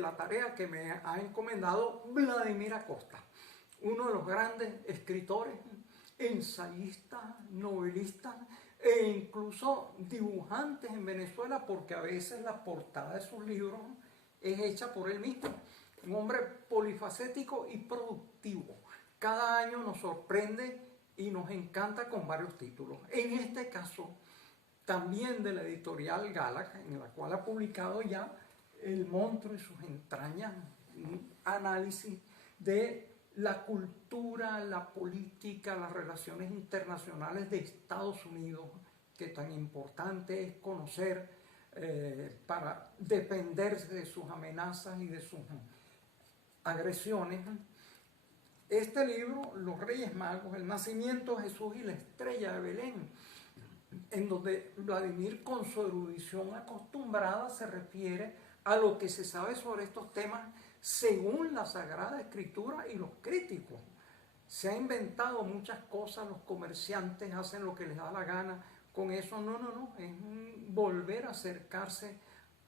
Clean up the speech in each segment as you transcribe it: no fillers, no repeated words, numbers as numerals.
de la tarea que me ha encomendado Vladimir Acosta, uno de los grandes escritores, ensayistas, novelistas e incluso dibujantes en Venezuela, porque a veces la portada de sus libros es hecha por él mismo. Un hombre polifacético y productivo. Cada año nos sorprende y nos encanta con varios títulos. En este caso, también de la editorial Galac, en la cual ha publicado ya El monstruo y sus entrañas, un análisis de la cultura, la política, las relaciones internacionales de Estados Unidos, que tan importante es conocer para defenderse de sus amenazas y de sus agresiones. Este libro, Los Reyes Magos, el nacimiento de Jesús y la estrella de Belén, en donde Vladimir, con su erudición acostumbrada, se refiere a lo que se sabe sobre estos temas según la Sagrada Escritura y los críticos. Se ha inventado muchas cosas, los comerciantes hacen lo que les da la gana con eso. No, es volver a acercarse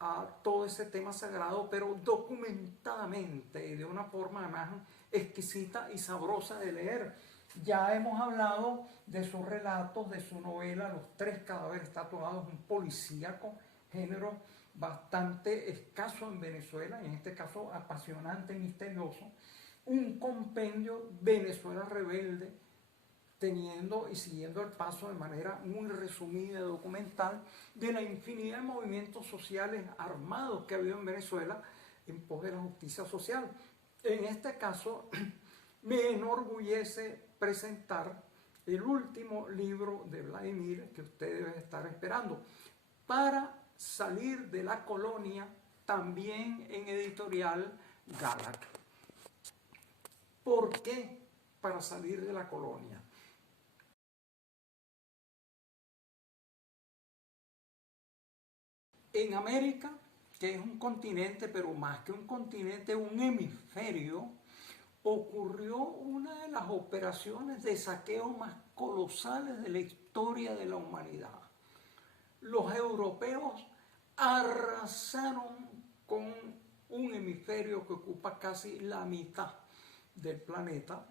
a todo ese tema sagrado, pero documentadamente y de una forma más exquisita y sabrosa de leer. Ya hemos hablado de sus relatos, de su novela Los Tres Cadáveres Tatuados, un policíaco, género bastante escaso en Venezuela, y en este caso apasionante y misterioso, un compendio Venezuela rebelde, teniendo y siguiendo el paso de manera muy resumida y documental de la infinidad de movimientos sociales armados que ha habido en Venezuela en pos de la justicia social. En este caso, me enorgullece presentar el último libro de Vladimir que usted debe estar esperando, Para salir de la colonia, también en editorial Galac. ¿Por qué para salir de la colonia? En América, que es un continente, pero más que un continente, un hemisferio, ocurrió una de las operaciones de saqueo más colosales de la historia de la humanidad. Los europeos arrasaron con un hemisferio que ocupa casi la mitad del planeta,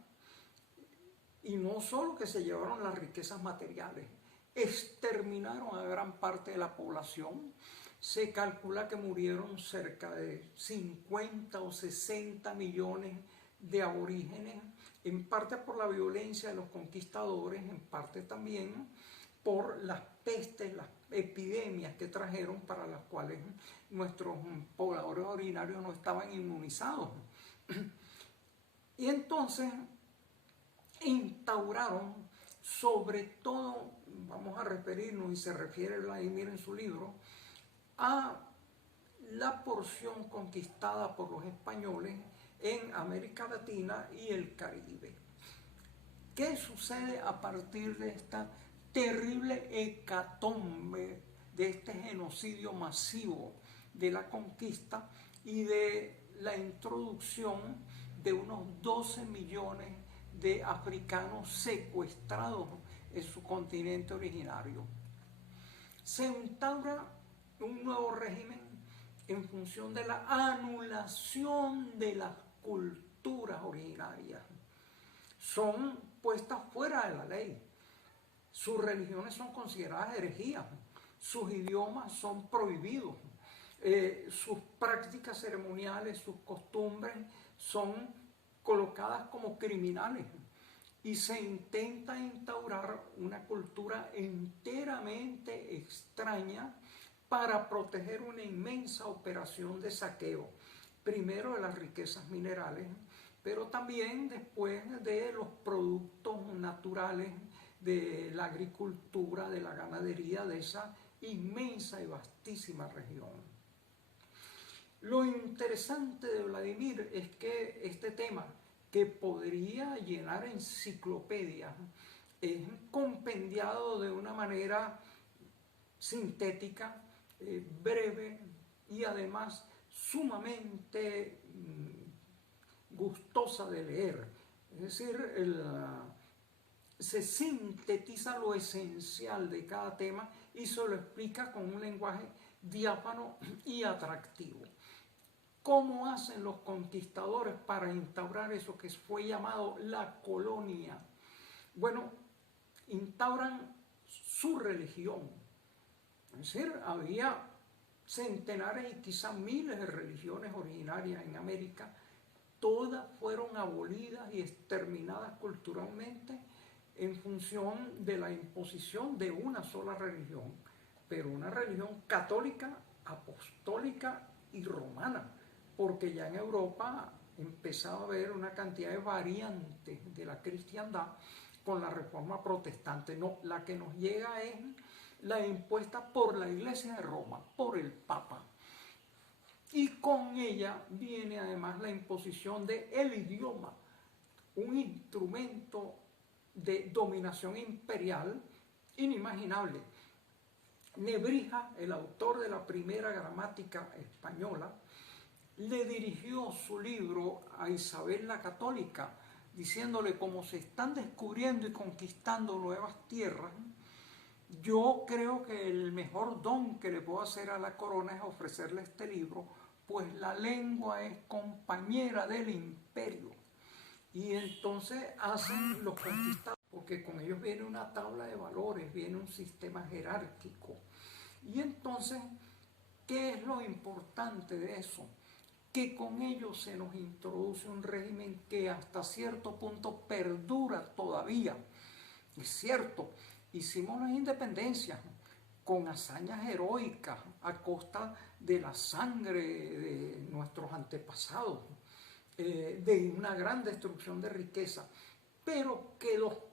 y no solo que se llevaron las riquezas materiales, exterminaron a gran parte de la población. Se calcula que murieron cerca de 50 o 60 millones de aborígenes, en parte por la violencia de los conquistadores, en parte también por las pestes, las epidemias que trajeron, para las cuales nuestros pobladores originarios no estaban inmunizados. Y entonces instauraron, sobre todo, vamos a referirnos, y se refiere Vladimir en su libro, a la porción conquistada por los españoles en América Latina y el Caribe. ¿Qué sucede a partir de esta terrible hecatombe, de este genocidio masivo de la conquista y de la introducción de unos 12 millones de africanos secuestrados en su continente originario? Se instaura un nuevo régimen en función de la anulación de las culturas originarias. Son puestas fuera de la ley. Sus religiones son consideradas herejías. Sus idiomas son prohibidos. Sus prácticas ceremoniales, sus costumbres son colocadas como criminales. Y se intenta instaurar una cultura enteramente extraña para proteger una inmensa operación de saqueo, primero de las riquezas minerales, pero también después de los productos naturales, de la agricultura, de la ganadería de esa inmensa y vastísima región. Lo interesante de Vladimir es que este tema, que podría llenar enciclopedias, es compendiado de una manera sintética, breve y además sumamente gustosa de leer. Es decir, se sintetiza lo esencial de cada tema y se lo explica con un lenguaje diáfano y atractivo. ¿Cómo hacen los conquistadores para instaurar eso que fue llamado la colonia? Bueno, instauran su religión. Es decir, había centenares y quizás miles de religiones originarias en América. Todas fueron abolidas y exterminadas culturalmente en función de la imposición de una sola religión, pero una religión católica, apostólica y romana, porque ya en Europa empezaba a haber una cantidad de variantes de la cristiandad con la reforma protestante. No, la que nos llega es la impuesta por la Iglesia de Roma, por el Papa. Y con ella viene además la imposición del idioma, un instrumento de dominación imperial inimaginable. Nebrija, el autor de la primera gramática española, le dirigió su libro a Isabel la Católica, diciéndole: como se están descubriendo y conquistando nuevas tierras, yo creo que el mejor don que le puedo hacer a la corona es ofrecerle este libro, pues la lengua es compañera del imperio. Y entonces hacen los conquistadores, porque con ellos viene una tabla de valores, viene un sistema jerárquico. Y entonces, ¿qué es lo importante de eso? Que con ellos se nos introduce un régimen que hasta cierto punto perdura todavía. Es cierto, hicimos las independencias con hazañas heroicas a costa de la sangre de nuestros antepasados, de una gran destrucción de riqueza, pero quedó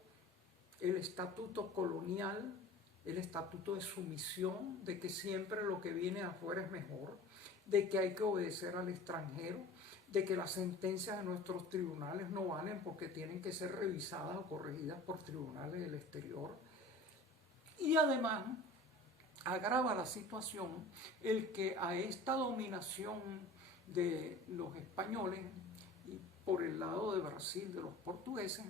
el estatuto colonial, el estatuto de sumisión, de que siempre lo que viene de afuera es mejor, de que hay que obedecer al extranjero, de que las sentencias de nuestros tribunales no valen porque tienen que ser revisadas o corregidas por tribunales del exterior. Y además agrava la situación el que a esta dominación de los españoles y por el lado de Brasil, de los portugueses,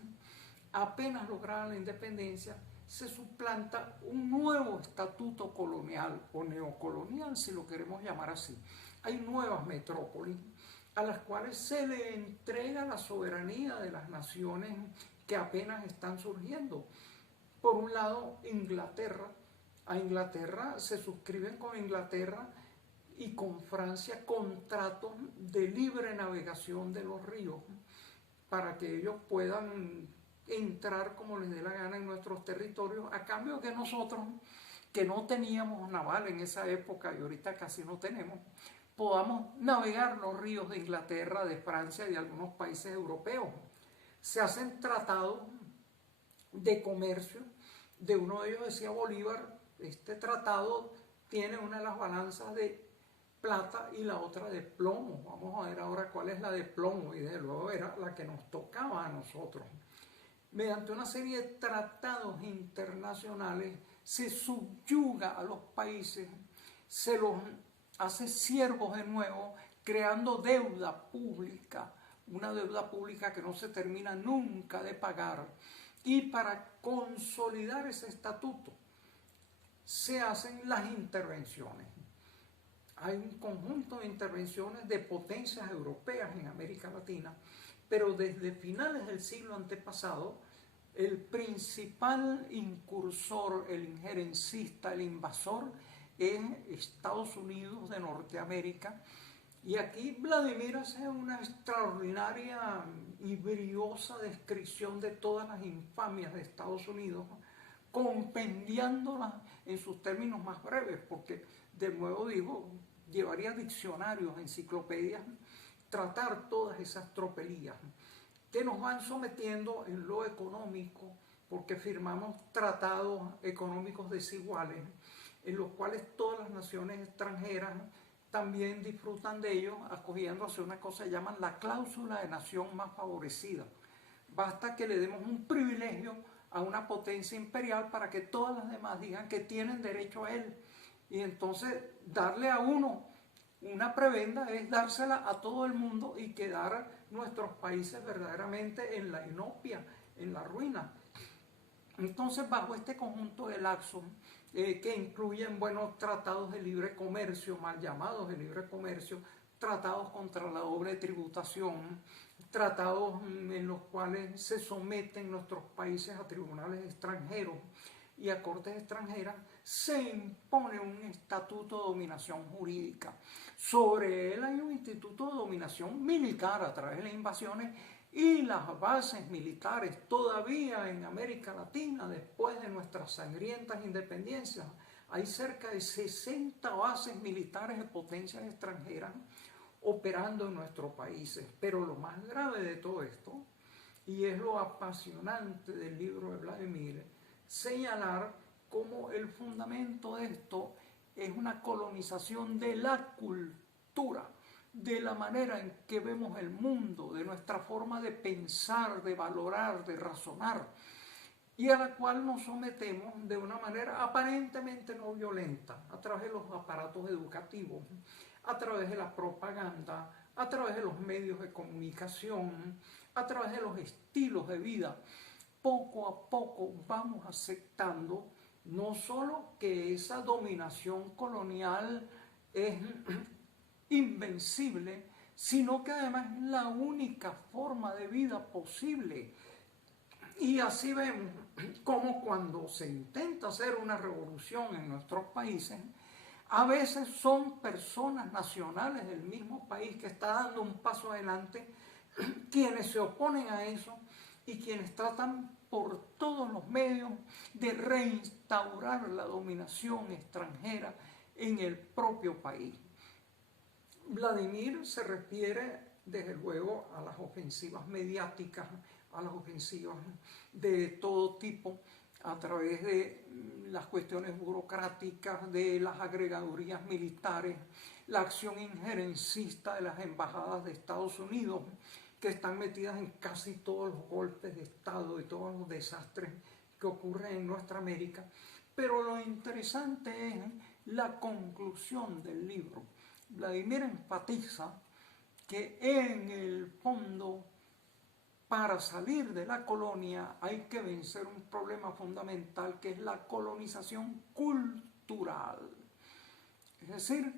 apenas lograda la independencia, se suplanta un nuevo estatuto colonial o neocolonial, si lo queremos llamar así. Hay nuevas metrópolis a las cuales se le entrega la soberanía de las naciones que apenas están surgiendo. Por un lado, Inglaterra. A Inglaterra se suscriben con Inglaterra y con Francia contratos de libre navegación de los ríos para que ellos puedan entrar como les dé la gana en nuestros territorios, a cambio que nosotros, que no teníamos naval en esa época y ahorita casi no tenemos, podamos navegar los ríos de Inglaterra, de Francia y de algunos países europeos. Se hacen tratados de comercio. De uno de ellos decía Bolívar: este tratado tiene una de las balanzas de plata y la otra de plomo. Vamos a ver ahora cuál es la de plomo, y desde luego era la que nos tocaba a nosotros. Mediante una serie de tratados internacionales se subyuga a los países, se los hace siervos de nuevo, creando deuda pública, una deuda pública que no se termina nunca de pagar. Y para consolidar ese estatuto se hacen las intervenciones. Hay un conjunto de intervenciones de potencias europeas en América Latina, pero desde finales del siglo antepasado, el principal incursor, el injerencista, el invasor, es Estados Unidos de Norteamérica. Y aquí Vladimir hace una extraordinaria y briosa descripción de todas las infamias de Estados Unidos, compendiándolas en sus términos más breves, porque, de nuevo digo, llevaría diccionarios, enciclopedias, tratar todas esas tropelías que nos van sometiendo en lo económico, porque firmamos tratados económicos desiguales, en los cuales todas las naciones extranjeras también disfrutan de ellos, acogiéndose una cosa que llaman la cláusula de nación más favorecida. Basta que le demos un privilegio a una potencia imperial para que todas las demás digan que tienen derecho a él. Y entonces darle a uno una prebenda es dársela a todo el mundo y quedar nuestros países verdaderamente en la inopia, en la ruina. Entonces, bajo este conjunto de laxos, que incluyen buenos tratados de libre comercio, mal llamados de libre comercio, tratados contra la doble tributación, tratados en los cuales se someten nuestros países a tribunales extranjeros y a cortes extranjeras, se impone un estatuto de dominación jurídica. Sobre él hay un instituto de dominación militar a través de las invasiones y las bases militares todavía en América Latina, después de nuestras sangrientas independencias. Hay cerca de 60 bases militares de potencias extranjeras operando en nuestros países. Pero lo más grave de todo esto, y es lo apasionante del libro de Vladimir, señalar cómo el fundamento de esto es una colonización de la cultura, de la manera en que vemos el mundo, de nuestra forma de pensar, de valorar, de razonar, y a la cual nos sometemos de una manera aparentemente no violenta, a través de los aparatos educativos, a través de la propaganda, a través de los medios de comunicación, a través de los estilos de vida. Poco a poco vamos aceptando no solo que esa dominación colonial es invencible, sino que además es la única forma de vida posible. Y así vemos como cuando se intenta hacer una revolución en nuestros países, a veces son personas nacionales del mismo país que está dando un paso adelante, quienes se oponen a eso y quienes tratan por todos los medios de reinstaurar la dominación extranjera en el propio país. Vladimir se refiere desde luego a las ofensivas mediáticas, a las ofensivas de todo tipo, a través de las cuestiones burocráticas, de las agregadurías militares, la acción injerencista de las embajadas de Estados Unidos, que están metidas en casi todos los golpes de Estado y todos los desastres que ocurren en nuestra América. Pero lo interesante es la conclusión del libro. Vladimir enfatiza que en el fondo, para salir de la colonia hay que vencer un problema fundamental que es la colonización cultural. Es decir,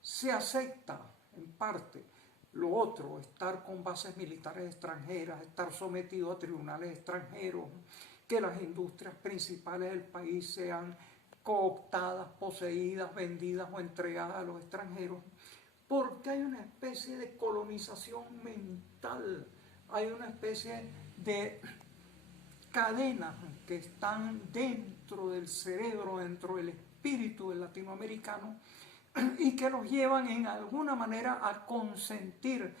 se acepta en parte lo otro, estar con bases militares extranjeras, estar sometido a tribunales extranjeros, que las industrias principales del país sean cooptadas, poseídas, vendidas o entregadas a los extranjeros, porque hay una especie de colonización mental, hay una especie de cadenas que están dentro del cerebro, dentro del espíritu del latinoamericano, y que los llevan en alguna manera a consentir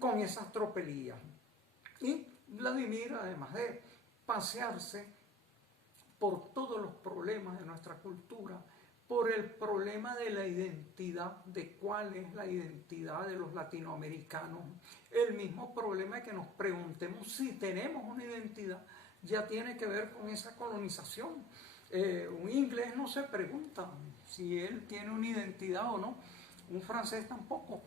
con esas tropelías. Y Vladimir, además de pasearse por todos los problemas de nuestra cultura, por el problema de la identidad, de cuál es la identidad de los latinoamericanos, el mismo problema de que nos preguntemos si tenemos una identidad, ya tiene que ver con esa colonización. Un inglés no se pregunta si él tiene una identidad o no, un francés tampoco,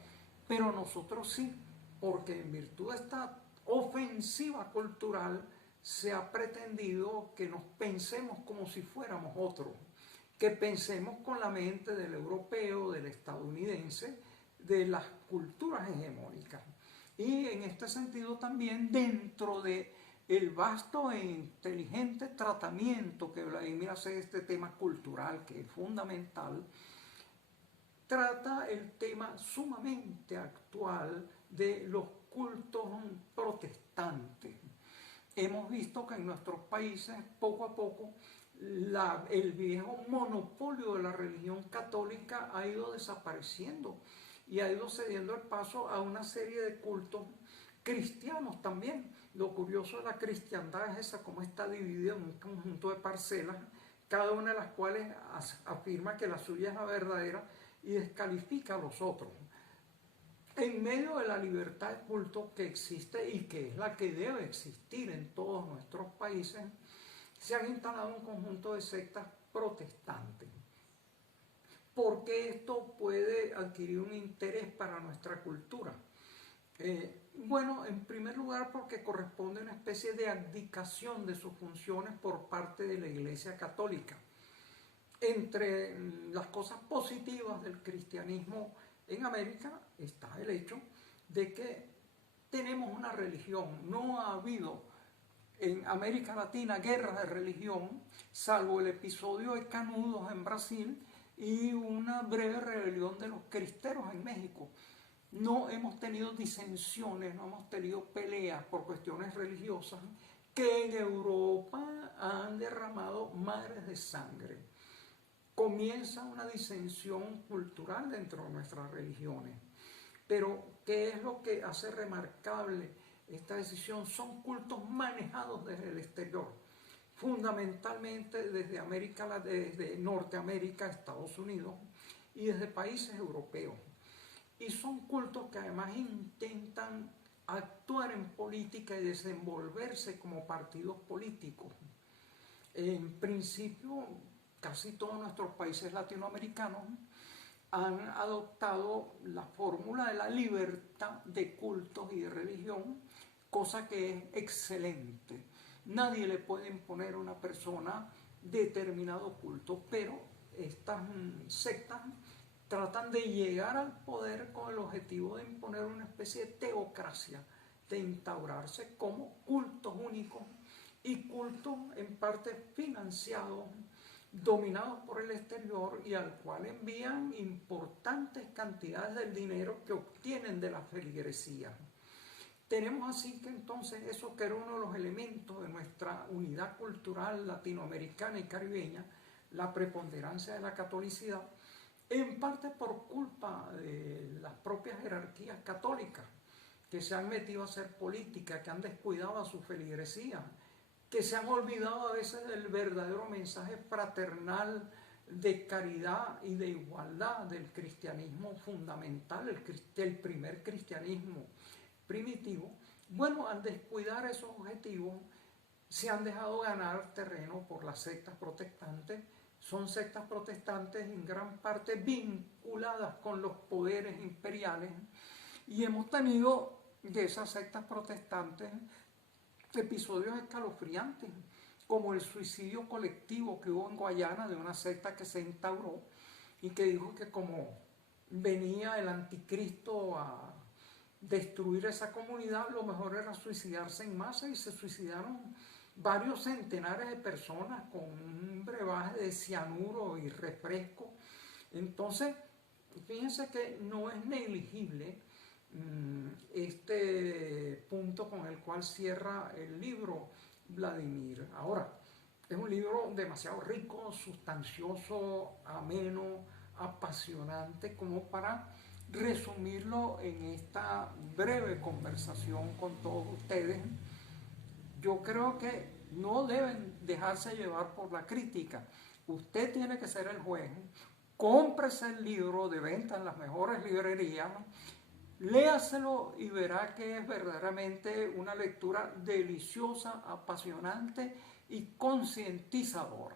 pero nosotros sí, porque en virtud de esta ofensiva cultural se ha pretendido que nos pensemos como si fuéramos otros, que pensemos con la mente del europeo, del estadounidense, de las culturas hegemónicas. Y en este sentido también dentro de el vasto e inteligente tratamiento que Vladimir hace de este tema cultural, que es fundamental, trata el tema sumamente actual de los cultos protestantes. Hemos visto que en nuestros países, poco a poco, el viejo monopolio de la religión católica ha ido desapareciendo y ha ido cediendo el paso a una serie de cultos cristianos también. Lo curioso de la cristiandad es esa, cómo está dividida en un conjunto de parcelas, cada una de las cuales afirma que la suya es la verdadera y descalifica a los otros. En medio de la libertad de culto que existe y que es la que debe existir en todos nuestros países, se han instalado un conjunto de sectas protestantes. ¿Por qué esto puede adquirir un interés para nuestra cultura? Bueno, en primer lugar porque corresponde a una especie de abdicación de sus funciones por parte de la Iglesia Católica. Entre las cosas positivas del cristianismo en América está el hecho de que tenemos una religión. No ha habido en América Latina guerras de religión, salvo el episodio de Canudos en Brasil y una breve rebelión de los cristeros en México. No hemos tenido disensiones, no hemos tenido peleas por cuestiones religiosas que en Europa han derramado mares de sangre. Comienza una disensión cultural dentro de nuestras religiones. Pero, ¿qué es lo que hace remarcable esta decisión? Son cultos manejados desde el exterior, fundamentalmente desde Norteamérica, Estados Unidos y desde países europeos. Y son cultos que además intentan actuar en política y desenvolverse como partidos políticos. En principio, casi todos nuestros países latinoamericanos han adoptado la fórmula de la libertad de cultos y de religión, cosa que es excelente. Nadie le puede imponer a una persona determinado culto, pero estas sectas tratan de llegar al poder con el objetivo de imponer una especie de teocracia, de instaurarse como cultos únicos y cultos en parte financiados, dominados por el exterior y al cual envían importantes cantidades del dinero que obtienen de la feligresía. Tenemos así que entonces eso, que era uno de los elementos de nuestra unidad cultural latinoamericana y caribeña, la preponderancia de la catolicidad, en parte por culpa de las propias jerarquías católicas que se han metido a hacer política, que han descuidado a su feligresía, que se han olvidado a veces del verdadero mensaje fraternal de caridad y de igualdad del cristianismo fundamental, el primer cristianismo primitivo. Bueno, al descuidar esos objetivos, se han dejado ganar terreno por las sectas protestantes. Son sectas protestantes en gran parte vinculadas con los poderes imperiales, y hemos tenido de esas sectas protestantes episodios escalofriantes, como el suicidio colectivo que hubo en Guayana de una secta que se instauró y que dijo que como venía el anticristo a destruir esa comunidad, lo mejor era suicidarse en masa, y se suicidaron varios centenares de personas con un brebaje de cianuro y refresco. Entonces, fíjense que no es negligible este punto con el cual cierra el libro Vladimir. Ahora, es un libro demasiado rico, sustancioso, ameno, apasionante, como para resumirlo en esta breve conversación con todos ustedes. Yo creo que no deben dejarse llevar por la crítica. Usted tiene que ser el juez. Cómprese el libro de venta en las mejores librerías, léaselo y verá que es verdaderamente una lectura deliciosa, apasionante y concientizadora.